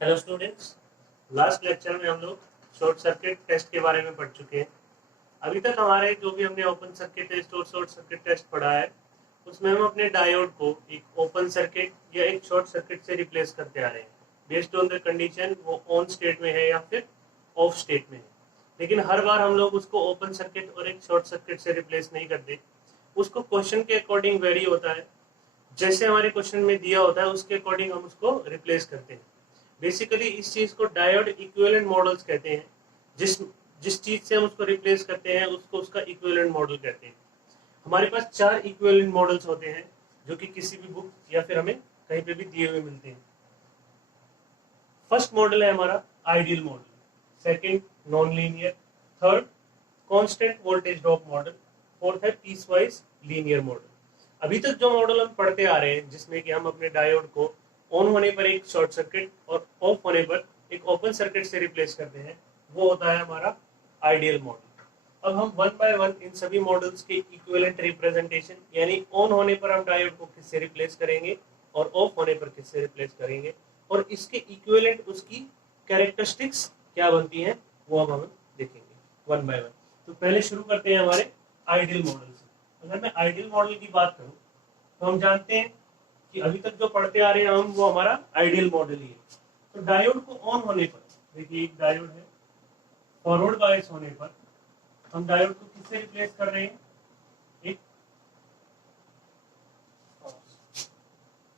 Hello students. Last lecture में हम लोग शॉर्ट सर्किट टेस्ट के बारे में पढ़ चुके हैं। अभी तक हमारे जो भी हमने ओपन सर्किट टेस्ट और शॉर्ट सर्किट टेस्ट पढ़ा है उसमें हम अपने डायोड को एक ओपन सर्किट या एक शॉर्ट सर्किट से रिप्लेस करते आ रहे हैं बेस्ड ऑन द कंडीशन वो ऑन स्टेट में है या फिर ऑफ स्टेट में है। लेकिन हर बार हम लोग उसको ओपन सर्किट और एक शॉर्ट सर्किट से रिप्लेस नहीं करते, उसको क्वेश्चन के अकॉर्डिंग वेरी होता है। जैसे हमारे क्वेश्चन में दिया होता है उसके अकॉर्डिंग हम उसको रिप्लेस करते हैं। बेसिकली इस चीज को डायोड इक्विवेलेंट मॉडल्स कहते हैं। जिस जिस चीज से हम उसको रिप्लेस करते हैं उसको उसका इक्विवेलेंट मॉडल कहते हैं। हमारे पास 4 इक्विवेलेंट मॉडल्स होते हैं जो कि किसी भी बुक या फिर हमें कहीं पे भी दिए हुए मिलते हैं। फर्स्ट मॉडल है हमारा ideal model, second non linear, third constant voltage drop model, fourth है पीस वाइज लीनियर मॉडल। अभी तक जो मॉडल हम पढ़ते आ रहे हैं जिसमें कि हम अपने डायोड को ऑन होने पर एक शॉर्ट सर्किट और ऑफ होने पर एक ओपन सर्किट से रिप्लेस करते हैं, वो होता है हमारा आइडियल मॉडल। अब हम वन बाय वन इन सभी मॉडल्स के इक्विवेलेंट रिप्रेजेंटेशन यानी ऑन होने पर हम डायोड को किससे रिप्लेस करेंगे और ऑफ होने पर किससे रिप्लेस करेंगे और इसके इक्विवेलेंट उसकी कैरेक्टरिस्टिक्स क्या बनती हैं वो अब हम देखेंगे वन बाय वन। तो पहले शुरू करते हैं हमारे आइडियल मॉडल से। अगर मैं आइडियल मॉडल की बात करूं तो हम जानते हैं कि अभी तक जो पढ़ते आ रहे हैं हम वो हमारा आइडियल मॉडल ही है। तो डायोड को ऑन होने पर, देखिए एक डायोड है, फॉरवर्ड बायस होने पर हम डायोड को किससे रिप्लेस कर रहे हैं, एक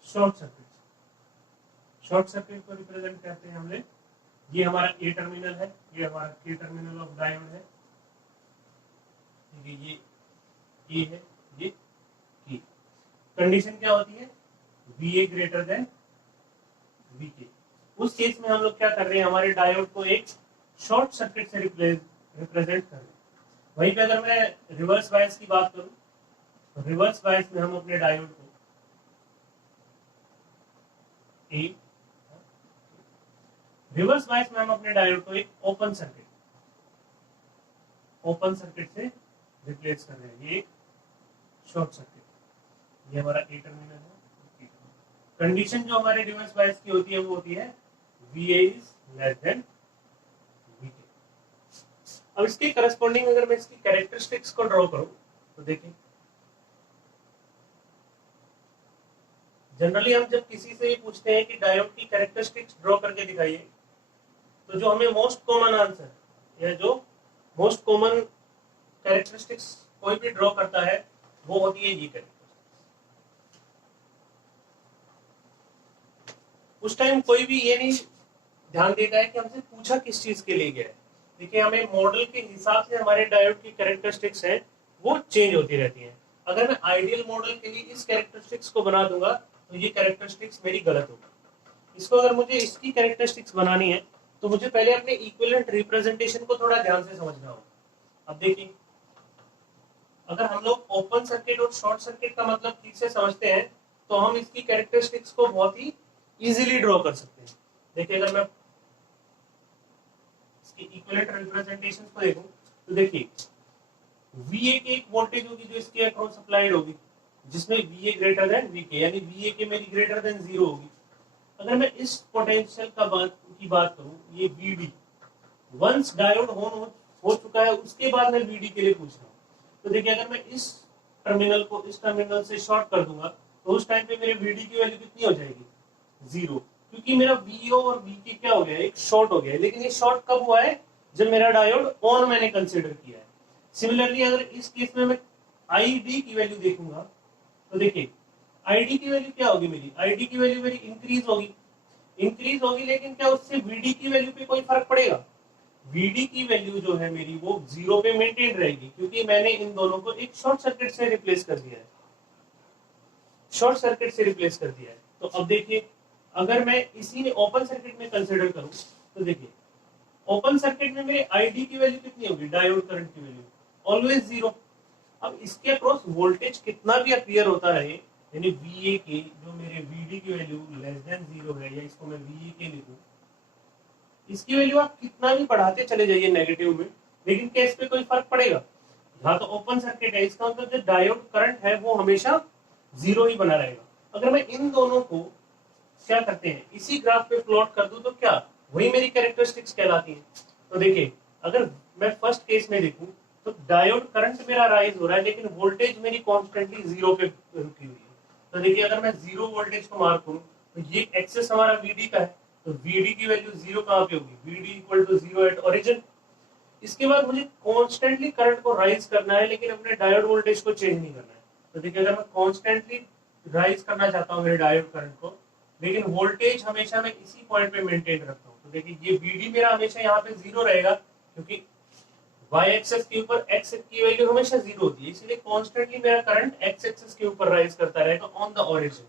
शॉर्ट सर्किट। शॉर्ट सर्किट को रिप्रेजेंट करते हैं हमने, ये हमारा ए टर्मिनल है, ये हमारा के टर्मिनल ऑफ डायोड है, ये ए है, ये के। कंडीशन क्या होती है, V A greater than V K. उस केस में हम लोग क्या कर रहे हैं, हमारे डायोड को एक शॉर्ट सर्किट से रिप्रेजेंट कर रहे हैं। वहीं पे अगर मैं रिवर्स बायस की बात करूं तो रिवर्स बायस में हम अपने डायोड को ए रिवर्स बायस में हम अपने डायोड को एक ओपन सर्किट से रिप्लेस कर रहे हैं, ये एक शॉर्ट सर्किट। ये हमारा ए टर्मिनल है। कंडीशन जो हमारे रिवर्स बायस की होती है वो होती है V A is less than V K. अब इसके करस्पॉन्डिंग अगर मैं इसकी कैरेक्टरिस्टिक्स को ड्रॉ करूं तो देखिए, जनरली हम जब किसी से ये पूछते हैं कि डायोड की कैरेक्टरिस्टिक्स ड्रॉ करके दिखाइए तो जो हमें मोस्ट कॉमन आंसर या जो मोस्ट कॉमन कैरेक्टरिस्टिक्स कोई भी ड्रॉ करता है वो होती है ये कैरेक्टरिस्टिक्स। उस टाइम कोई भी ये नहीं ध्यान देता है कि हमसे पूछा किस चीज के लिए गया है। देखिए हमें मॉडल के हिसाब से हमारे डायोड की कैरेक्टरिस्टिक्स हैं वो चेंज होती रहती हैं। अगर मैं आइडियल मॉडल के लिए इस कैरेक्टरिस्टिक्स को बना दूंगा तो ये कैरेक्टरिस्टिक्स मेरी गलत होगी। इसको अगर मुझे इसकी कैरेक्टरिस्टिक्स बनानी है तो मुझे पहले अपने इक्विवेलेंट रिप्रेजेंटेशन को थोड़ा ध्यान से समझना होगा। अब देखिए, अगर हम लोग ओपन सर्किट और शॉर्ट सर्किट का मतलब ठीक से समझते हैं तो हम इसकी कैरेक्टरिस्टिक्स को बहुत ही इजीली ड्रॉ कर सकते हैं। देखिए अगर मैं इसकी इक्विवेलेंट रिप्रेजेंटेशन को देखूं तो देखिए वीए के एक वोल्टेज होगी जो इसके अक्रॉस अप्लाइड होगी जिसमें वीए ग्रेटर देन वीके यानी वीए के मेरी ग्रेटर देन 0 होगी। अगर मैं इस पोटेंशियल की बात करूं, ये वीडी वंस डायोड ऑन हो चुका है उसके बाद मैं वीडी के लिए पूछ रहा हूं। तो देखिए अगर मैं इस टर्मिनल को इस टर्मिनल से शॉर्ट कर दूंगा तो उस टाइम पे मेरे वीडी की वैल्यू कितनी हो जाएगी, 0, क्योंकि मेरा वीओ और वीके क्या हो गया, एक शॉर्ट हो गया है। लेकिन ये शॉर्ट कब हुआ है, जब मेरा डायोड ऑन मैंने कंसीडर किया है। सिमिलरली अगर इस केस में मैं आईडी की वैल्यू देखूंगा तो देखिए आईडी की वैल्यू क्या होगी, मेरी आईडी की वैल्यू मेरी इंक्रीज होगी लेकिन क्या उससे वीडी की वैल्यू पे कोई फर्क पड़ेगा, वीडी की वैल्यू जो है मेरी वो 0 पे मेंटेन रहेगी क्योंकि मैंने इन दोनों को एक शॉर्ट सर्किट से रिप्लेस कर दिया है, तो अब देखिए अगर मैं इसी में ओपन सर्किट में कंसीडर करूं तो देखिए ओपन सर्किट में मेरे आईडी की वैल्यू कितनी होगी, डायोड करंट की वैल्यू ऑलवेज 0। अब इसके अक्रॉस वोल्टेज कितना भी अपीयर होता रहे यानी वीए के जो मेरे वीडी की वैल्यू लेस देन 0 है या इसको मैं वीए के लिखूं, इसकी वैल्यू आप कितना भी बढ़ाते चले जाइए नेगेटिव में, लेकिन क्या इस पे कोई फर्क पड़ेगा, यहाँ तो ओपन सर्किट है इसका मतलब जो डायोड करंट है वो हमेशा 0 ही बना रहेगा। अगर मैं इन दोनों को क्या करते हैं, इसी ग्राफ पे प्लॉट कर दूं तो क्या वही मेरी कैरेक्टरिस्टिक्स कहलाती है। तो देखिए अगर मैं फर्स्ट केस में देखूं तो डायोड करंट मेरा राइज हो रहा है लेकिन वोल्टेज मेरी कॉन्स्टेंटली जीरो पे रुकी हुई है। तो देखिए अगर मैं जीरो वोल्टेज को मार्क करूं तो ये एक्सेस हमारा वीडी का है, तो वीडी की वैल्यू जीरो कहां पे होगी, VD equal to zero at origin. इसके बाद मुझे कॉन्स्टेंटली करंट को राइज करना है लेकिन अपने डायोड वोल्टेज को चेंज नहीं करना है। तो देखिए अगर मैं कॉन्स्टेंटली राइज करना चाहता हूँ मेरे डायोड करंट को लेकिन वोल्टेज हमेशा मैं इसी पॉइंट पे मेंटेन रखता हूँ, तो देखिए ये वीडी मेरा हमेशा यहाँ पे जीरो रहेगा क्योंकि वाई एक्सेस के ऊपर एक्स की वैल्यू हमेशा जीरो होती है, इसलिए कॉन्स्टेंटली मेरा करंट एक्स एक्सेस के ऊपर राइज करता रहेगा ऑन द ओरिजिन।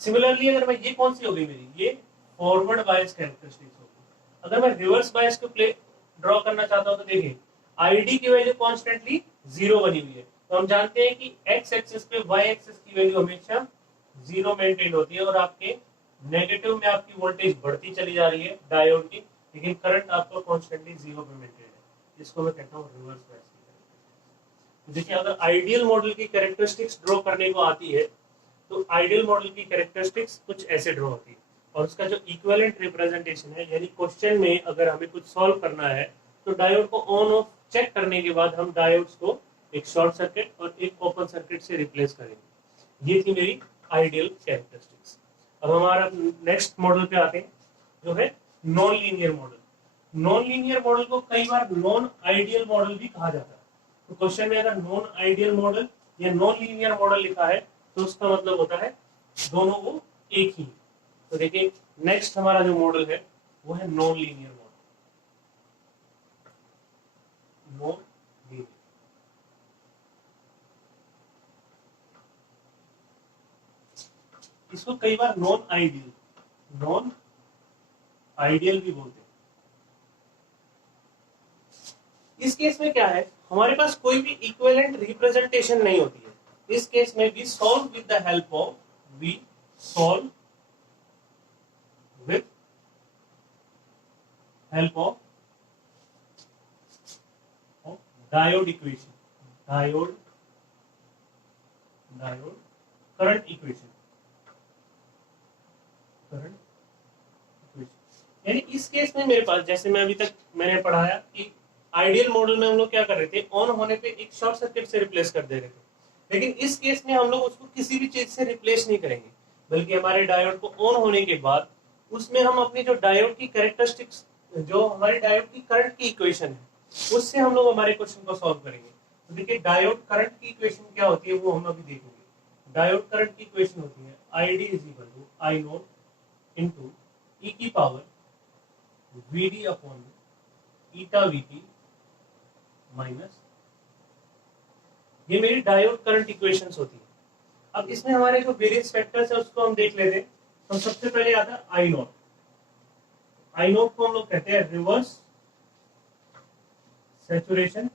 सिमिलरली अगर मैं ये कौन सी हो गई मेरी, ये फॉरवर्ड बायस कैरेक्टरिस्टिक्स होगी। अगर मैं रिवर्स बायस को प्ले ड्रॉ करना चाहता हूं तो देखिए आईडी की वैल्यू कॉन्स्टेंटली जीरो बनी हुई है, तो हम जानते हैं कि एक्स एक्सिस पे वाई एक्सिस की वैल्यू हमेशा जीरो मेंटेन होती है और आपके नेगेटिव में आपकी वोल्टेज बढ़ती चली जा रही है डायोड की, लेकिन करंट आपको कॉन्स्टेंटली जीरो पे मेंटेन है। इसको मैं कहता हूँ रिवर्स बायस की कैरेक्टरिस्टिक्स। देखिए अगर आइडियल मॉडल की कैरेक्टरिस्टिक्स ड्रॉ करने को आती है तो आइडियल मॉडल की कैरेक्टरिस्टिक्स कुछ ऐसे ड्रॉ होती है और उसका जो इक्विवेलेंट रिप्रेजेंटेशन है, यानी क्वेश्चन में अगर हमें कुछ सॉल्व करना है तो डायोड को ऑन ऑफ चेक करने के बाद हम डायोड्स को एक शॉर्ट सर्किट और एक ओपन सर्किट से रिप्लेस करेंगे। ये थी मेरी आइडियल कैरेक्टरिस्टिक्स। अब हमारा नेक्स्ट मॉडल पे आते हैं जो है non linear model. Non linear model को कई बार नॉन आइडियल मॉडल भी कहा जाता है। तो क्वेश्चन में अगर नॉन आइडियल मॉडल या नॉन लीनियर मॉडल लिखा है तो उसका मतलब होता है दोनों वो एक ही। तो देखिए नेक्स्ट हमारा जो मॉडल है वो है non linear model. Non linear, इसको कई बार नॉन आइडियल भी बोलते हैं। इस केस में क्या है, हमारे पास कोई भी इक्विवेलेंट रिप्रेजेंटेशन नहीं होती है। इस केस में we solve with the help of diode equation, diode current equation, यानी इस केस में मेरे पास, जैसे मैं अभी तक मैंने पढ़ाया कि आइडियल मॉडल में हम लोग क्या कर रहे थे, ऑन होने पे एक शॉर्ट सर्किट से रिप्लेस कर दे रहे थे, लेकिन इस केस में हम लोग उसको किसी भी चीज से रिप्लेस नहीं करेंगे, बल्कि हमारे डायोड को ऑन होने के बाद उसमें हम अपनी जो डायोड की कैरेक्टरिस्टिक्स, जो हमारे डायोड की करंट की इक्वेशन है, उससे हम लोग हमारे क्वेश्चन को सॉल्व करेंगे। तो देखिए डायोड करंट की इक्वेशन क्या होती है वो हम अभी देखेंगे। डायोड करंट की इक्वेशन होती है ID is equal to I naught into e की power VD upon eta VT minus, ये मेरी डायोड करंट इक्वेशंस होती है। अब इसमें हमारे जो वेरियस फैक्टर्स है उसको हम देख लेते हैं। तो सबसे पहले आता है आई नोट। आई नोट को हम लोग कहते हैं रिवर्स सैचुरेशन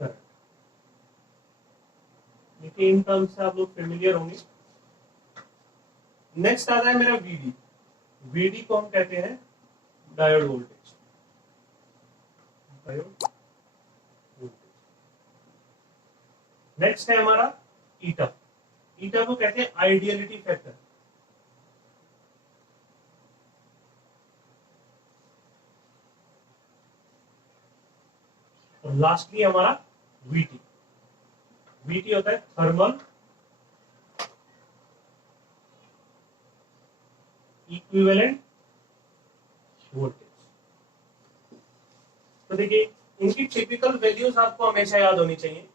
करंट। देखिए इन टर्म्स से आप लोग फेमिलियर होंगे। नेक्स्ट आता है मेरा VD। VD को हम कहते हैं diode voltage, diode voltage. Next है हमारा ईटा। ईटा को कहते हैं आइडियलिटी फैक्टर। और लास्टली हमारा VT। VT होता है थर्मल इक्विवेलेंट वोल्टेज। तो देखिए इनकी टिपिकल वैल्यूज आपको हमेशा याद होनी चाहिए।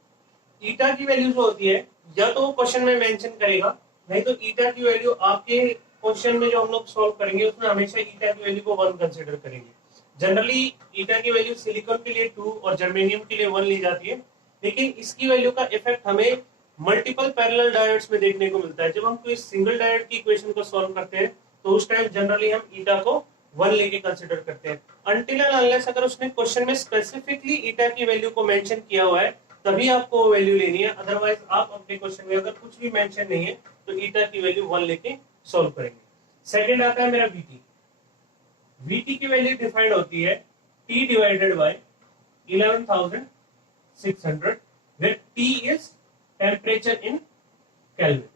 ईटा की वैल्यू जो होती है या तो वो क्वेश्चन में मेंशन करेगा, नहीं तो ईटा की वैल्यू आपके क्वेश्चन में जो हम लोग सॉल्व करेंगे उसमें हमेशा ईटा की वैल्यू को 1 कंसीडर करेंगे। जनरली ईटा की वैल्यू सिलिकॉन के लिए 2 और जर्मेनियम के लिए 1 ली जाती है, लेकिन इसकी वैल्यू का इफेक्ट हमें मल्टीपल पैरेलल डायोड्स में देखने को मिलता है। जब हम कोई सिंगल डायोड की इक्वेशन को सॉल्व करते हैं तो उस टाइम जनरली हम ईटा को 1 लेके कंसीडर करते हैं, अनटिल एंड अनलेस अगर उसने क्वेश्चन में स्पेसिफिकली ईटा की वैल्यू को मेंशन किया हुआ है तभी आपको वो वैल्यू लेनी है। अदरवाइज आप अपने क्वेश्चन में अगर कुछ भी मेंशन नहीं है तो ईटा की वैल्यू 1 लेके सॉल्व करेंगे। सेकंड आता है मेरा VT। VT की वैल्यू डिफाइंड होती है T divided by 11,600 where T is temperature in Kelvin।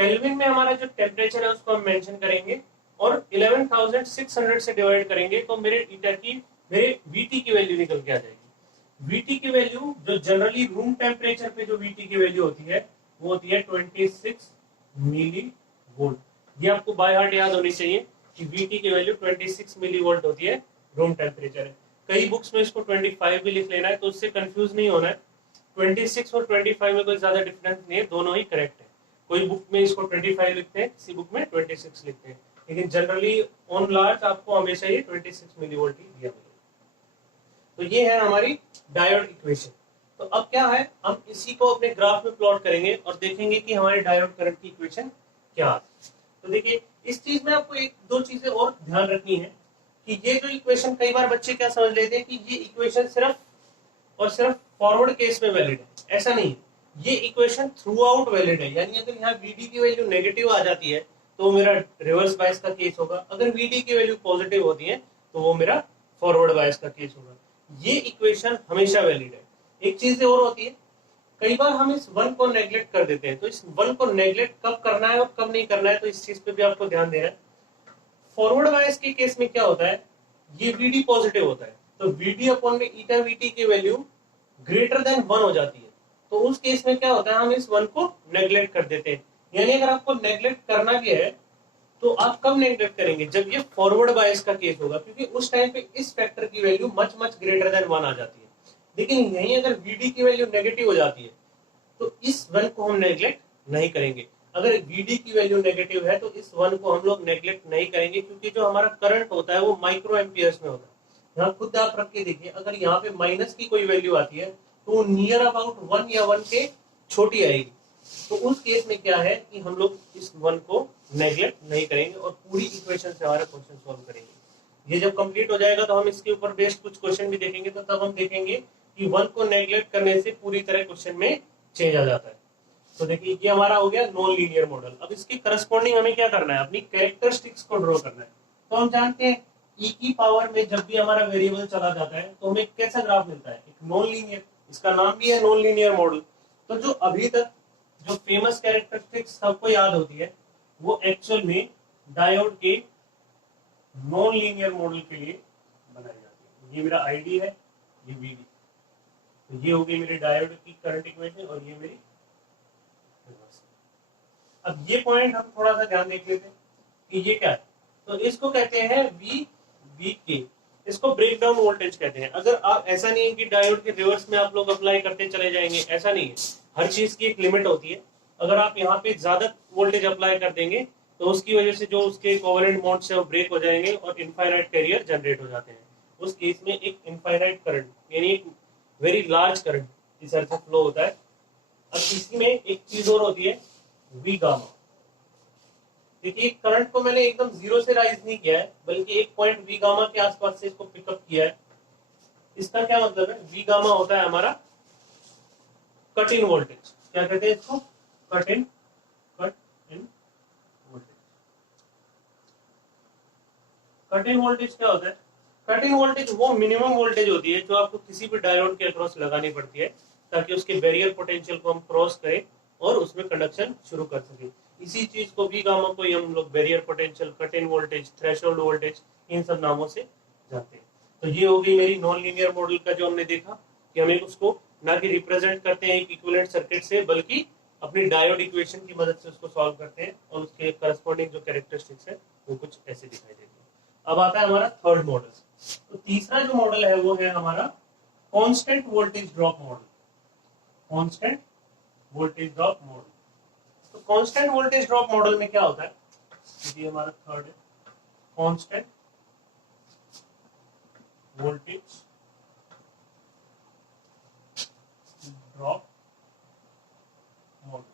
Kelvin में हमारा जो टेम्परेचर है उसको हम मेंशन करेंगे और 11,600 से डिवाइड करेंगे तो मेरे ईटा की मेरे वीटी की वैल्यू निकल के आ जाएगी। वीटी की वैल्यू जो जनरली रूम टेम्परेचर पे जो वीटी की वैल्यू होती है वो होती है 26 मिली वोल्ट। ये आपको बाय हार्ट याद होनी चाहिए कि वीटी की वैल्यू 26 मिली वोल्ट होती है, रूम टेम्परेचर है। कई बुक्स में इसको 25 भी लिख लेना है, तो उससे कंफ्यूज नहीं होना है। 26 और 25 में कोई ज्यादा डिफरेंस नहीं है, दोनों ही करेक्ट है। कोई बुक में इसको 25 लिखते हैं, किसी बुक में 26 लिखते हैं, लेकिन जनरली ऑन लार्ज आपको हमेशा ये 26 मिली वोल्ट ही दिया मिलेगा। तो ये है हमारी डायोड इक्वेशन। तो अब क्या है, हम इसी को अपने ग्राफ में प्लॉट करेंगे और देखेंगे कि हमारे डायोड करंट की इक्वेशन क्या है। तो देखिए, इस चीज में आपको एक दो चीजें और ध्यान रखनी है कि ये जो इक्वेशन, कई बार बच्चे क्या समझ लेते हैं कि ये इक्वेशन सिर्फ और सिर्फ फॉरवर्ड केस में वैलिड है। ऐसा नहीं, ये इक्वेशन थ्रू आउट वैलिड है। यानी अगर यहाँ वीडी की वैल्यू नेगेटिव आ जाती है तो मेरा रिवर्स बायस का केस होगा, अगर वीडी की वैल्यू पॉजिटिव होती है तो वो मेरा फॉरवर्ड बायस का केस होगा। ये इक्वेशन हमेशा वैलिड है। एक चीज और होती है, कई बार हम इस वन को नेग्लेक्ट कर देते हैं, तो इस वन को नेग्लेक्ट कब करना है और कब नहीं करना है, तो इस चीज पे भी आपको ध्यान देना है। फॉरवर्ड बायस के केस में क्या होता है, ये वीडी पॉजिटिव होता है, तो वीडी अपॉन में ईटा वीटी की वैल्यू ग्रेटर देन 1 हो जाती है। तो उस केस में क्या होता है, हम इस 1 को नेग्लेक्ट कर देते हैं। यानी अगर आपको नेग्लेक्ट करना भी है तो आप कब नेग्लेक्ट करेंगे, जब ये फॉरवर्ड बायस का केस होगा, क्योंकि उस टाइम पे इस फैक्टर की value much much greater than 1 आ जाती है। लेकिन यहीं अगर वीडी की वैल्यू नेगेटिव हो जाती है तो इस 1 को हम नेग्लेक्ट नहीं करेंगे। अगर वीडी की वैल्यू नेगेटिव है तो इस 1 को हम लोग नेग्लेक्ट नहीं करेंगे, क्योंकि जो हमारा करंट होता है वो माइक्रो एम्पियर्स में होता है। यहाँ खुद आप रख के देखिए, अगर यहाँ पे माइनस की कोई वैल्यू आती है तो नियर अबाउट 1 या 1 के छोटी आएगी। तो उस केस में क्या है कि हम लोग इस 1 को नेग्लेक्ट नहीं करेंगे और पूरी इक्वेशन से हमारा क्वेश्चन सॉल्व करेंगे। ये जब कंप्लीट हो जाएगा तो हम इसके ऊपर बेस्ड कुछ क्वेश्चन भी देखेंगे, तो तब हम देखेंगे कि 1 को नेग्लेक्ट करने से पूरी तरह क्वेश्चन में चेंज आ जाता है। तो देखिए, ये हमारा हो गया नॉन लीनियर मॉडल। अब इसके करस्पॉन्डिंग हमें क्या करना है, अपनी कैरेक्टरिस्टिक्स को ड्रॉ करना है। तो हम जानते हैं ई की पावर में जब भी हमारा वेरिएबल चला जाता है तो हमें कैसा ग्राफ मिलता है, एक नॉन लीनियर। इसका नाम भी है नॉन लीनियर मॉडल। तो जो अभी तक जो फेमस कैरेक्टरिस्टिक्स सबको याद होती है वो एक्चुअल में डायोड के नॉन लीनियर मॉडल के लिए बनाई जाती है। ये मेरा आईडी है, ये वीडी, तो ये हो गई मेरे डायोड की करंट इक्वेशन और ये मेरी। अब ये पॉइंट हम थोड़ा सा ध्यान देख लेते हैं कि ये क्या है। तो इसको कहते हैं वी वी के, इसको ब्रेक डाउन वोल्टेज कहते हैं। अगर आप, ऐसा नहीं है कि डायोड के रिवर्स में आप लोग अप्लाई करते चले जाएंगे, ऐसा नहीं है। हर चीज की एक लिमिट होती है। अगर आप यहाँ पे ज्यादा वोल्टेज अप्लाई कर देंगे तो उसकी वजह से जो उसके कोवेलेंट बॉन्ड्स है वो ब्रेक हो जाएंगे और इनफाइनाइट कैरियर जनरेट हो जाते हैं। उस केस में एक इनफाइनाइट करंट यानी एक वेरी लार्ज करंट इस अर्थ में फ्लो होता है। अब इसी में एक चीज और होती है, वी गामा। देखिए, करंट को मैंने एकदम जीरो से राइज नहीं किया है, बल्कि एक पॉइंट वी गामा के आसपास से इसको पिकअप किया है। इसका क्या मतलब है, वी गामा होता है हमारा कट इन वोल्टेज। क्या कहते हैं इसको, cut in voltage. Cut in voltage क्या होता है, कट इन वोल्टेज वो मिनिमम वोल्टेज होती है जो आपको किसी भी डायोड के अक्रॉस लगानी पड़ती है ताकि उसके बैरियर पोटेंशियल को हम क्रॉस करें और उसमें कंडक्शन शुरू कर सके। इसी चीज को वी गामा को हम लोग barrier potential, cut in voltage, threshold voltage, इन सब नामों से जानते हैं। तो ये हो गई मेरी नॉन लीनियर मॉडल का जो हमने देखा कि हमें उसको ना कि रिप्रेजेंट करते हैं एक इक्विवेलेंट सर्किट से, बल्कि अपनी डायोड इक्वेशन की मदद से उसको सॉल्व करते हैं और उसके करस्पॉन्डिंग जो कैरेक्टरिस्टिक्स है वो कुछ ऐसे दिखाई देते हैं। अब आता है हमारा थर्ड मॉडल। तो तीसरा जो मॉडल है वो है हमारा constant voltage drop model. Constant voltage drop model. तो कांस्टेंट वोल्टेज ड्रॉप मॉडल में क्या होता है, ये हमारा थर्ड है, कांस्टेंट वोल्टेज ड्रॉप मॉडल।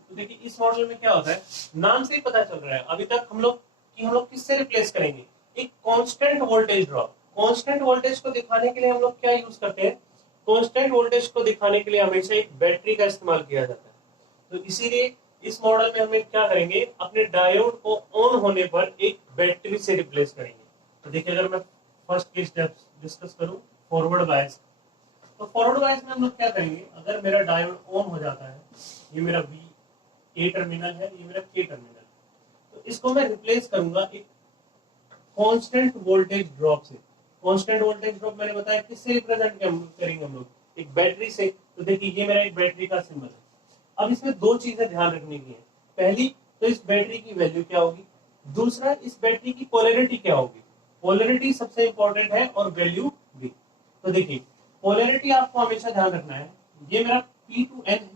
तो देखिए, इस मॉडल में क्या होता है, नाम से ही पता चल रहा है अभी तक हम लोग किससे रिप्लेस करेंगे, एक constant voltage drop. Constant voltage को दिखाने के लिए हम लोग क्या यूज करते हैं, कांस्टेंट वोल्टेज को दिखाने के लिए हमेशा एक बैटरी का इस्तेमाल किया जाता है। तो इसीलिए इस मॉडल में हमें क्या करेंगे, अपने डायोड को ऑन होने पर एक बैटरी से रिप्लेस करेंगे। तो देखिए, अगर मैं फर्स्ट केस डिस्कस करूं फॉरवर्ड बायस, तो फॉरवर्ड बायस में हम लोग क्या करेंगे, अगर मेरा डायोड ऑन हो जाता है ये मेरा V A टर्मिनल है, ये मेरा K टर्मिनल। तो इसको मैं रिप्लेस करूंगा एक कांस्टेंट वोल्टेज ड्रॉप से। कांस्टेंट वोल्टेज ड्रॉप मैंने बताया किससे रिप्रेजेंट करेंगे हम लोग, एक बैटरी से। तो देखिए ये मेरा एक बैटरी का सिंबल है। अब इसमें दो चीजें ध्यान रखने की है। पहली तो इस बैटरी की वैल्यू क्या होगी, दूसरा इस बैटरी की पोलैरिटी क्या होगी। पोलैरिटी सबसे इंपॉर्टेंट है और वैल्यू भी। तो देखिए पोलैरिटी आपको हमेशा ध्यान रखना है, ये मेरा P टू N है,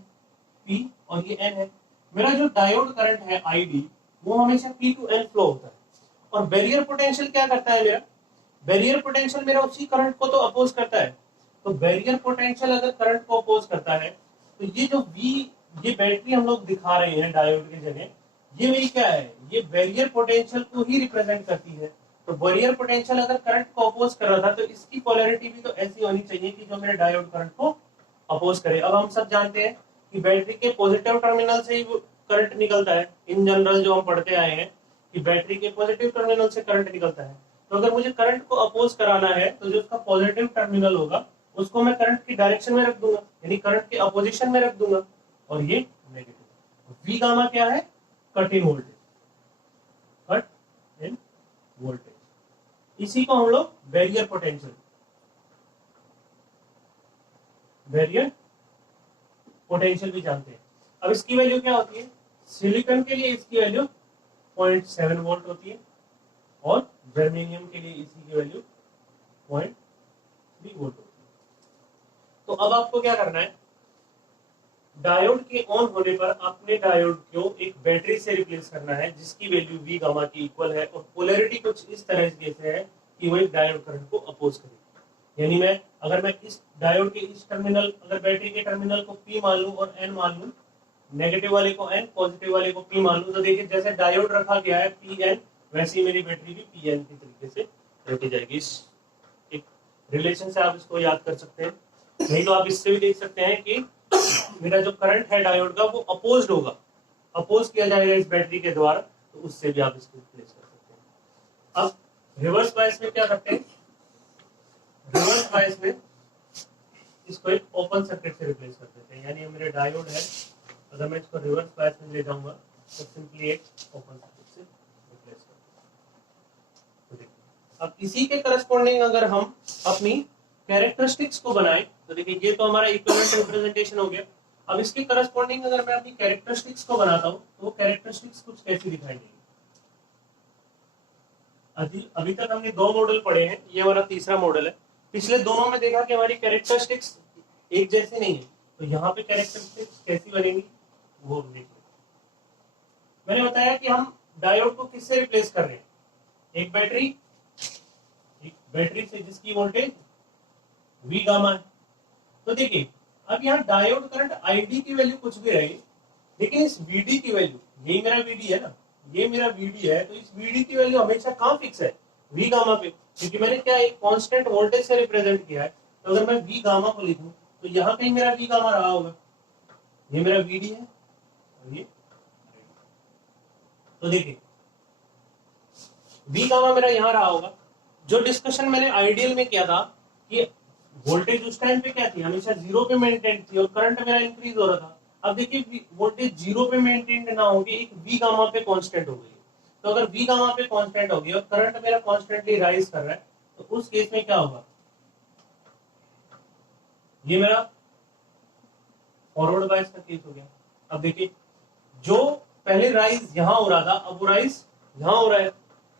P और ये N है। मेरा जो डायोड करंट है ID वो हमेशा P टू N फ्लो होता है। और बैरियर पोटेंशियल क्या करता है मेरा, बैरियर पोटेंशियल मेरा उसी करंट को तो अपोज करता है। तो बैरियर पोटेंशियल अगर करंट को अपोज करता है तो ये जो V, ये बैटरी हम लोग दिखा रहे हैं डायोड की जगह, ये मेरी क्या है, ये बैरियर पोटेंशियल को ही रिप्रेजेंट करती है। तो बैरियर पोटेंशियल अगर करंट को अपोज कर रहा था तो इसकी पोलैरिटी भी तो ऐसी होनी चाहिए कि जो मेरे डायोड करंट को अपोज करे। अब हम सब जानते हैं कि बैटरी के पॉजिटिव टर्मिनल से ही करंट निकलता है। इन जनरल जो हम पढ़ते आए हैं कि बैटरी के पॉजिटिव टर्मिनल से करंट निकलता है। तो अगर मुझे करंट को अपोज कराना है तो जो उसका पॉजिटिव टर्मिनल होगा उसको मैं करंट की डायरेक्शन में रख दूंगा, यानी करंट के अपोजिशन में रख दूंगा, और ये नेगेटिव। वी गामा क्या है, cut in voltage, cut in voltage. इसी को हम लोग बैरियर पोटेंशियल, बैरियर पोटेंशियल भी जानते हैं। अब इसकी वैल्यू क्या होती है, सिलिकॉन के लिए इसकी वैल्यू 0.7 वोल्ट होती है और जर्मेनियम के लिए इसी की वैल्यू 0.3 वोल्ट होती है। तो अब आपको क्या करना है, डायोड के ऑन होने पर अपने डायोड को एक बैटरी से रिप्लेस करना है जिसकी वैल्यू V गामा की इक्वल है और पोलैरिटी कुछ इस तरह से है कि वो एक डायोड करंट को अपोज करेगी। यानी मैं अगर मैं इस डायोड के इस टर्मिनल, अगर बैटरी के टर्मिनल को P मान लूं और N मान लूं, नेगेटिव वाले को N, पॉजिटिव वाले को P मान लूं, तो देखिए जैसे डायोड रखा गया है PN, वैसे ही मेरी बैटरी भी PN की तरीके से रखी जाएगी। इस एक रिलेशन से आप इसको याद कर सकते हैं। नहीं तो आप इससे भी देख सकते हैं कि मेरा जो करंट है डायोड का वो अपोज्ड होगा, अपोज किया जाएगा इस बैटरी के द्वारा, तो उससे भी आप इसको रिप्लेस कर सकते हैं। अब रिवर्स बायस में क्या करते हैं, रिवर्स बायस में इसको एक ओपन सर्किट से रिप्लेस कर देते हैं। यानी मेरे डायोड है, अगर मैं इसको रिवर्स बायस में ले जाऊंगा तो सिंपली एक ओपन सर्किट से रिप्लेस कर देते हैं। अब इसी के करस्पॉन्डिंग अगर हम अपनी कैरेक्टरिस्टिक्स को बनाएं तो देखिए ये तो हमारा इक्विवेलेंट रिप्रेजेंटेशन हो गया। अब इसके करस्पॉन्डिंग अगर मैं अपनी कैरेक्टरिस्टिक्स को बनाता हूं तो वो कैरेक्टरिस्टिक्स कुछ कैसी दिखाई देगी। अभी तक हमने दो मॉडल पढ़े हैं, ये हमारा तीसरा मॉडल है। पिछले दोनों में देखा कि हमारी कैरेक्टरिस्टिक्स एक जैसी नहीं है, तो यहाँ पे कैरेक्टरिस्टिक्स कैसी बनेंगी वो देखिए। मैंने बताया कि हम डायोड को किससे रिप्लेस कर रहे हैं, एक बैटरी से जिसकी वोल्टेज V गामा है। तो देखिए अब यहाँ डायोड करंट ID की वैल्यू कुछ भी रहे, लेकिन इस VD की वैल्यू, ये मेरा VD है ना, ये मेरा VD है, तो इस VD की वैल्यू हमेशा कहाँ फिक्स है, V गामा पे, क्योंकि मैंने क्या एक कांस्टेंट वोल्टेज से रिप्रेजेंट किया है। तो अगर मैं V गामा को लिखूं तो यहाँ कहीं मेरा V गामा रहा होगा, ये मेरा VD है और ये, तो देखिए V गामा मेरा यहाँ रहा होगा। जो डिस्कशन मैंने आइडियल में किया था कि वोल्टेज उस टाइम पे क्या थी, हमेशा जीरो पे मेंटेन थी और करंट मेरा इंक्रीज हो रहा था। अब देखिए वोल्टेज जीरो पे मेंटेन ना होगी, एक V गामा पे कांस्टेंट हो गई। तो अगर V गामा पे कांस्टेंट होगी और करंट मेरा कांस्टेंटली राइज कर रहा है तो उस केस में क्या होगा, ये मेरा फॉरवर्ड बायस का केस हो गया। अब देखिए जो पहले राइज यहां हो रहा था अब वो राइज यहां हो रहा है,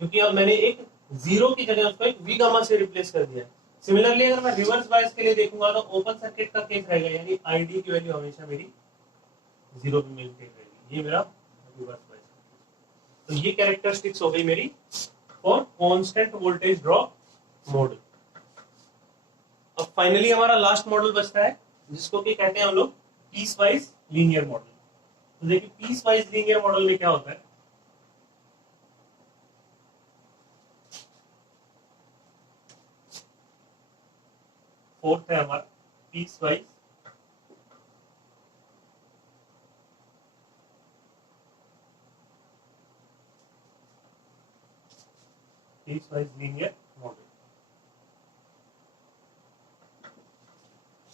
क्योंकि अब मैंने एक जीरो की जगह उसको एक V गामा से रिप्लेस कर दिया है। सिमिलरली अगर मैं रिवर्स बायस के लिए देखूंगा तो ओपन सर्किट का केस रहेगा, यानी ID की वैल्यू हमेशा मेरी जीरो पे मेंटेन रहेगी। ये मेरा रिवर्स बायस। तो ये कैरेक्टरिस्टिक्स हो गई मेरी for constant voltage drop model. अब फाइनली हमारा लास्ट मॉडल बचता है जिसको कि कहते हैं हम लोग पीस वाइज लीनियर मॉडल। तो देखिए पीस वाइज लीनियर मॉडल में क्या होता है, फोर्थ है हमारा पीस वाइज लीनियर मॉडल।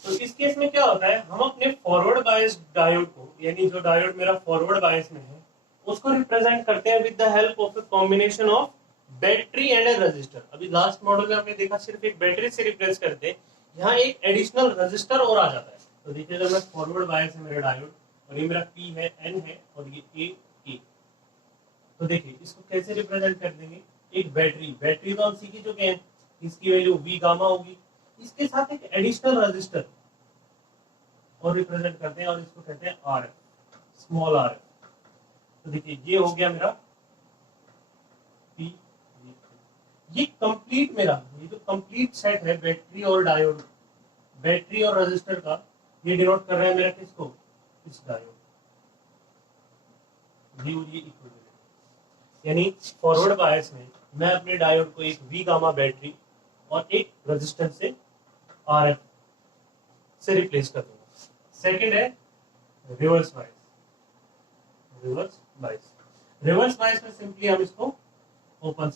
तो इस केस में क्या होता है, हम अपने फॉरवर्ड बायस डायोड को यानी जो डायोड मेरा फॉरवर्ड बायस में है उसको रिप्रेजेंट करते हैं with the help of a combination of battery and A register. अभी लास्ट मॉडल में हमने देखा सिर्फ एक बैटरी से रिप्लेस करते हैं, यहाँ एक एडिशनल रजिस्टर और आ जाता है। तो देखिए अगर मैं फॉरवर्ड बायस है मेरा डायोड और ये मेरा पी है, एन है और ये ए, तो देखिए इसको कैसे रिप्रेजेंट कर देंगे, एक बैटरी तो हम सीख चुके हैं, इसकी वैल्यू वी गामा होगी, इसके साथ एक एडिशनल रजिस्टर और रिप्रेजेंट करते हैं और इसको कहते हैं R F, small R F. तो देखिए ये हो गया मेरा पी, ये कंप्लीट मेरा ये जो कंप्लीट सेट है बैटरी और डायोड, बैटरी और रजिस्टर का, ये डिनोट कर रहा है मेरा किसको, इस डायोड, ये इक्विवेलेंट। यानी फॉरवर्ड बायस में मैं अपने डायोड को एक वी गामा बैटरी और एक रजिस्टर से आर एफ से रिप्लेस कर दूंगा। सेकंड है रिवर्स बायस। रिवर्स बायस में सिंपली हम इसको ओपन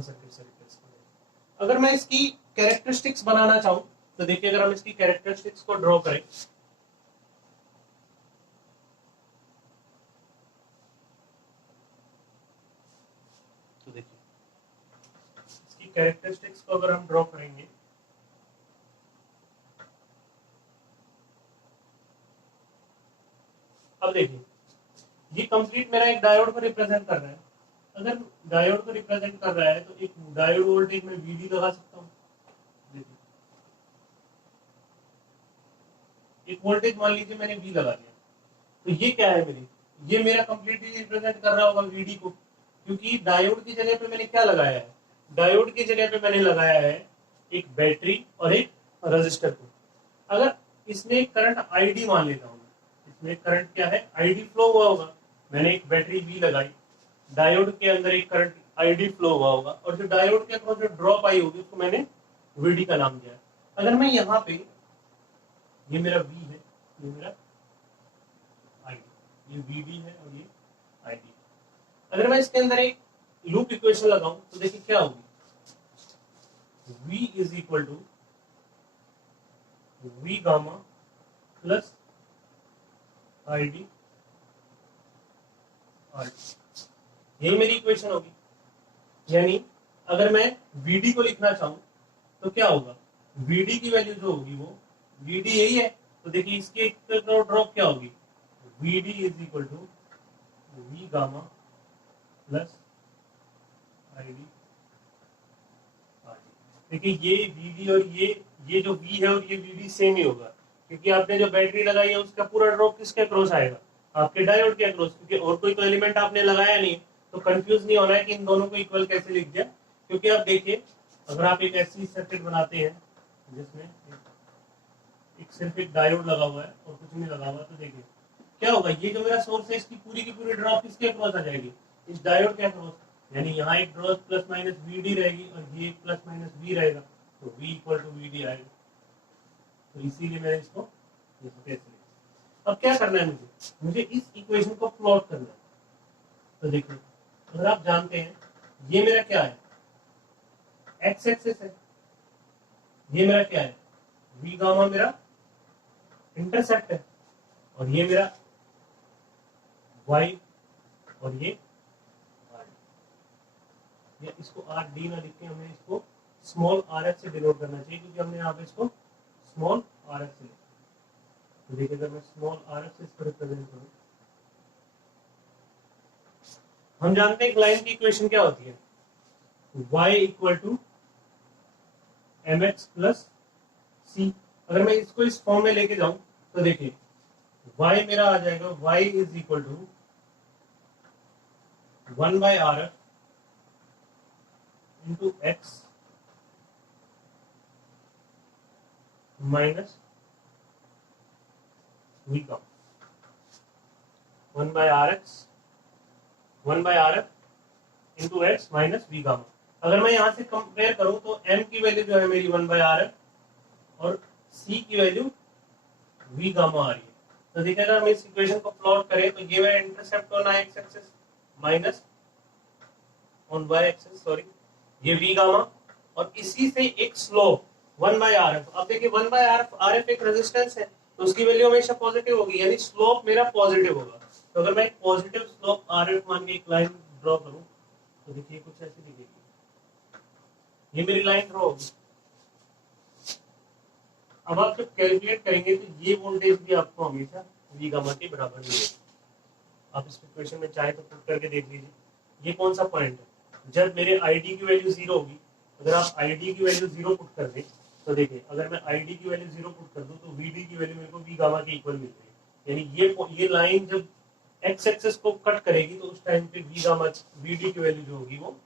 सर्किट से रिप्लेस करेंगे। अगर मैं इसकी कैरेक्टरिस्टिक्स बनाना चाहूं तो देखिए अगर हम इसकी कैरेक्टरिस्टिक्स को ड्रॉ करें, तो देखिए इसकी कैरेक्टरिस्टिक्स को अगर हम ड्रॉ करेंगे, अब देखिए ये कंप्लीट मेरा एक डायोड को रिप्रेजेंट कर रहा है। अगर डायोड को रिप्रेजेंट कर रहा है तो एक डायोड वोल्टेज में वीडी लगा सकता हूँ। एक वोल्टेज मान लीजिए मैंने वी लगा दिया, तो ये क्या है मेरी, ये मेरा कंप्लीटली रिप्रेजेंट कर रहा होगा वीडी को, क्योंकि डायोड की जगह पे मैंने क्या लगाया है, डायोड की जगह पे मैंने लगाया है एक बैटरी और एक रजिस्टर को। अगर इसमें करंट आईडी मान लेता हूँ, इसमें करंट क्या है, आईडी फ्लो हुआ होगा, मैंने एक बैटरी वी लगाई, डायोड के अंदर एक करंट आईडी फ्लो हुआ होगा और जो डायोड के अक्रॉस जो ड्रॉप आई होगी उसको मैंने वीडी का नाम दिया। अगर मैं यहाँ पे, ये मेरा वी है, ये मेरा आईडी, ये वीडी है और ये आईडी, अगर मैं इसके अंदर एक लूप इक्वेशन लगाऊं तो देखिए क्या होगी, V is equal to V gamma plus ID R, यही मेरी इक्वेशन होगी। यानी अगर मैं VD को लिखना चाहूं तो क्या होगा, VD की वैल्यू जो होगी वो VD यही है, तो देखिए इसकी ड्रॉप क्या होगी, VD is equal to V gamma plus ID. देखिए ये VD और ये जो V है और ये VD सेम ही होगा, क्योंकि आपने जो बैटरी लगाई है उसका पूरा ड्रॉप किसके अक्रॉस आएगा, आपके डायोड के अक्रॉस, क्योंकि और कोई तो एलिमेंट आपने लगाया नहीं, तो कंफ्यूज नहीं होना है कि इन दोनों को इक्वल कैसे लिख दिया। क्योंकि आप देखिए अगर आप एक ऐसी सर्किट बनाते हैं जिसमें एक सिर्फ एक डायोड लगा हुआ है और कुछ नहीं लगा हुआ, तो देखिए क्या होगा, ये जो मेरा सोर्स है इसकी पूरी की पूरी ड्रॉप किसके अक्रॉस आ जाएगी, इस डायोड के अक्रॉस। यानी यहाँ एक ड्रॉप प्लस माइनस VD रहेगी और ये प्लस माइनस V रहेगा, तो V इक्वल टू VD आएगा। तो इसीलिए मैंने इसको कैसे लिखा। अब क्या करना है, मुझे इस इक्वेशन को प्लॉट करना है। तो देखिए अगर आप जानते हैं ये मेरा क्या है, एक्स एक्सिस है, ये मेरा क्या है, वी गामा मेरा इंटरसेप्ट है, और ये मेरा वाई और ये आर, या इसको आर डी ना लिख के हमें इसको स्मॉल आर एफ से डिनोट करना चाहिए, क्योंकि हमने यहाँ पे इसको स्मॉल आर एफ से लिखा। तो देखिए अगर मैं स्मॉल आर एफ से इसको रिप्रेजेंट करूँ, हम जानते हैं एक लाइन की इक्वेशन क्या होती है, y equal to M X plus C. अगर मैं इसको इस फॉर्म में लेके जाऊं तो देखिए y मेरा आ जाएगा, y is equal to 1 by R F into X minus V का 1 by R F into X minus V gamma. अगर मैं यहाँ से कंपेयर करूं तो m की वैल्यू जो है मेरी 1 बाय आर एफ और c की वैल्यू वी गामा आ रही है। तो देखिए अगर हम इस इक्वेशन को प्लॉट करें तो ये मेरा intercept on x axis minus on y axis, sorry, ये वी गामा और इसी से एक स्लोप 1 बाय आर एफ। अब देखिए 1 बाय आर एफ एक रेजिस्टेंस है, तो उसकी वैल्यू हमेशा पॉजिटिव होगी, यानी स्लोप मेरा पॉजिटिव होगा। तो अगर मैं एक पॉजिटिव स्लोप आर एफ मान के एक लाइन ड्रॉ करूं तो देखिए कुछ ऐसी दिखेगी, ये मेरी लाइन ड्रॉ होगी। अब आप जब कैलकुलेट करेंगे तो ये वोल्टेज भी आपको हमेशा वी गामा के बराबर मिलेगा। आप इस इक्वेशन में चाहे तो पुट करके देख लीजिए, ये कौन सा पॉइंट है जब मेरे आईडी की वैल्यू जीरो होगी। अगर आप आईडी की वैल्यू जीरो पुट कर दें तो देखिए, अगर मैं आईडी की वैल्यू जीरो पुट कर दूं तो वीडी की वैल्यू मेरे को वी गामा के इक्वल मिल रही है। यानी ये लाइन जब एक्स एक्सेस को कट करेगी तो उस टाइम पे वी गामा वीडी की वैल्यू जो होगी वो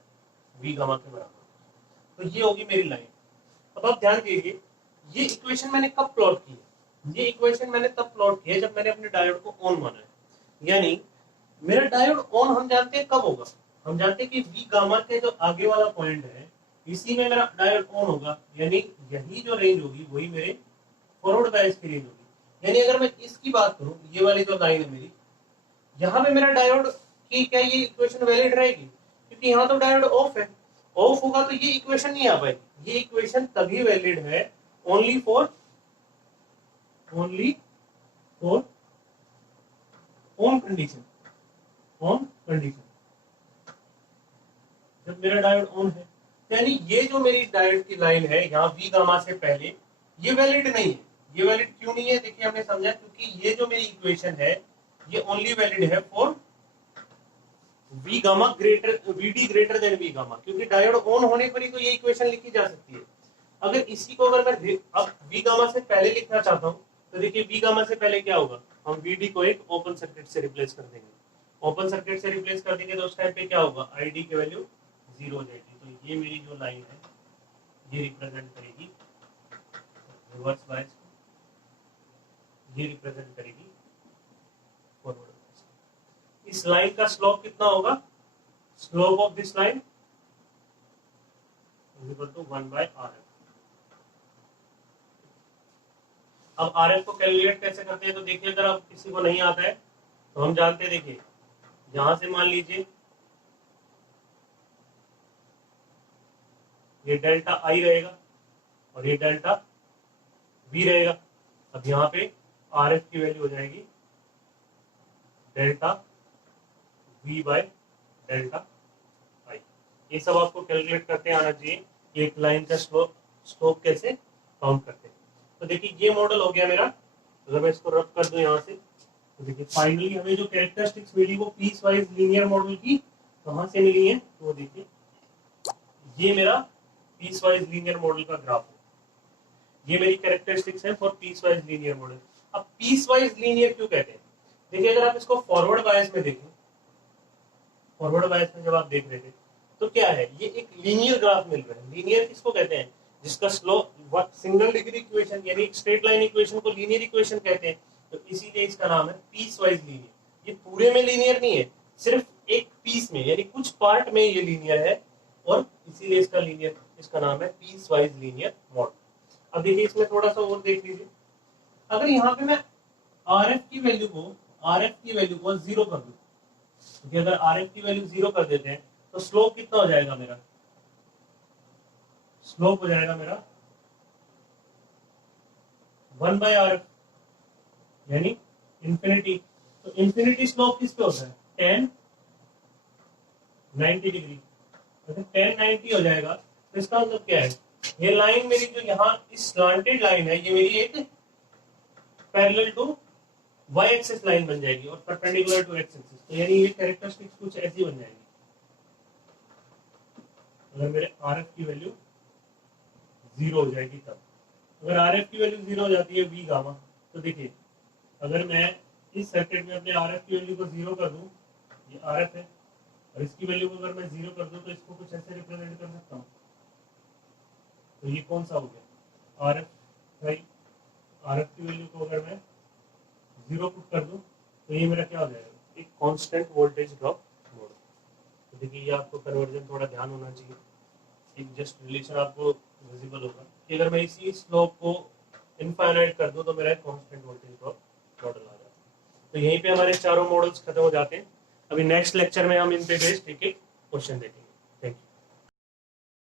वी गामा के बराबर। तो ये होगी मेरी लाइन। अब आप ध्यान दीजिए, ये इक्वेशन मैंने कब प्लॉट की है? ये इक्वेशन मैंने तब प्लॉट की है जब मैंने अपने डायोड को ऑन माना है। यानी मेरा डायोड ऑन हम जानते हैं कब होगा, हम जानते हैं कि वी गामा के जो आगे वाला पॉइंट है इसी में मेरा डायोड ऑन होगा, यानी यही जो रेंज होगी वही मेरे फॉरवर्ड बायस की रेंज होगी। यानी अगर मैं इसकी बात करूं, ये वाली जो लाइन है मेरी, यहाँ पे मेरा डायोड की क्या ये इक्वेशन वैलिड रहेगी? क्योंकि यहाँ तो डायोड ऑफ है, ऑफ होगा तो ये इक्वेशन नहीं आ पाएगी। ये इक्वेशन तभी वैलिड है only for on condition, on condition जब मेरा डायोड ऑन है। यानी ये जो मेरी डायोड की लाइन है यहाँ वी गामा से पहले, ये वैलिड नहीं है। ये वैलिड क्यों नहीं है? देखिए हमने समझा, क्योंकि ये जो मेरी इक्वेशन है ये ओनली वैलिड है for V gamma greater VD greater than V gamma, क्योंकि डायोड ऑन होने पर ही तो ये इक्वेशन लिखी जा सकती है। अगर इसी को अगर मैं अब वी गामा से पहले लिखना चाहता हूँ तो देखिए वी गामा से पहले क्या होगा, हम वीडी को एक ओपन सर्किट से रिप्लेस कर देंगे। ओपन सर्किट से रिप्लेस कर देंगे तो उस टाइम पे क्या होगा, आईडी की वैल्यू जीरो हो जाएगी। तो ये मेरी जो लाइन है ये रिप्रेजेंट करेगी रिवर्स बायस, ये रिप्रेजेंट करेगी फॉरवर्ड बायस। इस लाइन का स्लोप कितना होगा? Slope of this line is equal to 1 by RF. अब आरएफ को कैलकुलेट कैसे करते हैं? तो देखिए, अगर आप किसी को नहीं आता है तो हम जानते हैं, देखिए यहां से मान लीजिए ये डेल्टा आई रहेगा और ये डेल्टा वी रहेगा। अब यहाँ पे आर एफ की वैल्यू हो जाएगी डेल्टा वी बाय डेल्टा आई। ये सब आपको कैलकुलेट करते आना चाहिए कि एक लाइन का स्लोप कैसे काउंट करते हैं। तो देखिए ये मॉडल हो गया मेरा। अगर मैं इसको रब कर दूं यहाँ से तो देखिए फाइनली हमें जो कैरेक्टरिस्टिक्स मिली वो पीस वाइज लीनियर मॉडल की कहाँ से मिली है? तो देखिए ये मेरा पीस वाइज लीनियर मॉडल का ग्राफ है, ये मेरी कैरेक्टरिस्टिक्स है for piece wise linear model. अब पीस वाइज लीनियर क्यों कहते हैं? देखिए अगर आप इसको फॉरवर्ड बायस में देखें, फॉरवर्ड बायस में जब आप देख रहे थे तो क्या है, ये एक लीनियर ग्राफ मिल रहा है। लीनियर किसको कहते हैं? जिसका स्लोप सिंगल डिग्री इक्वेशन यानी स्ट्रेट लाइन इक्वेशन को लीनियर इक्वेशन कहते हैं। तो इसीलिए इसका नाम है पीस वाइज लीनियर। ये पूरे में लीनियर नहीं है, सिर्फ एक पीस में यानी कुछ पार्ट में ये लीनियर है और इसीलिए इसका नाम है पीस वाइज लीनियर मॉडल। अब देखिए इसमें थोड़ा सा और देख लीजिए, अगर यहाँ पे मैं आर एफ की वैल्यू को जीरो कर दूं, क्योंकि अगर आर एफ की वैल्यू जीरो कर देते हैं तो स्लोप कितना हो जाएगा मेरा? स्लोप हो जाएगा मेरा 1 बाय आर एफ, यानी इंफिनिटी। तो इंफिनिटी स्लोप किस पे होता है? 10 90 डिग्री। अगर 10 90 हो जाएगा तो इसका मतलब क्या है, ये लाइन मेरी जो यहाँ इस स्लांटेड लाइन है ये मेरी एक parallel to Y axis line बन जाएगी और परपेंडिकुलर टू एक्स एक्सिस। तो यानी ये कैरेक्टरिस्टिक्स कुछ ऐसी बन जाएगी अगर मेरे आर एफ की वैल्यू जीरो हो जाएगी तब। अगर आर एफ की वैल्यू जीरो हो जाती है वी गामा, तो देखिए अगर मैं इस सर्किट में अपने आर एफ की वैल्यू को जीरो कर दूं, ये आर एफ है, और इसकी वैल्यू को अगर मैं जीरो कर दूं तो इसको कुछ ऐसे रिप्रेजेंट कर सकता हूँ। तो ये कौन सा हो गया? आर एफ भाई, आर एफ की वैल्यू को अगर मैं जीरो पुट कर दूं तो ये मेरा क्या हो जाएगा? एक कांस्टेंट वोल्टेज ड्रॉप मोड। तो देखिए ये आपको कन्वर्जन थोड़ा ध्यान होना चाहिए, एक जस्ट रिलेशन आपको विजिबल होगा कि अगर मैं इसी स्लोप को इनफाइनाइट कर दूं तो मेरा एक कांस्टेंट वोल्टेज ड्रॉप मॉडल आ जाता है। तो यहीं पे हमारे चारों मॉडल्स खत्म हो जाते हैं। अभी नेक्स्ट लेक्चर में हम इन पे बेस्ड एक एक क्वेश्चन देखेंगे।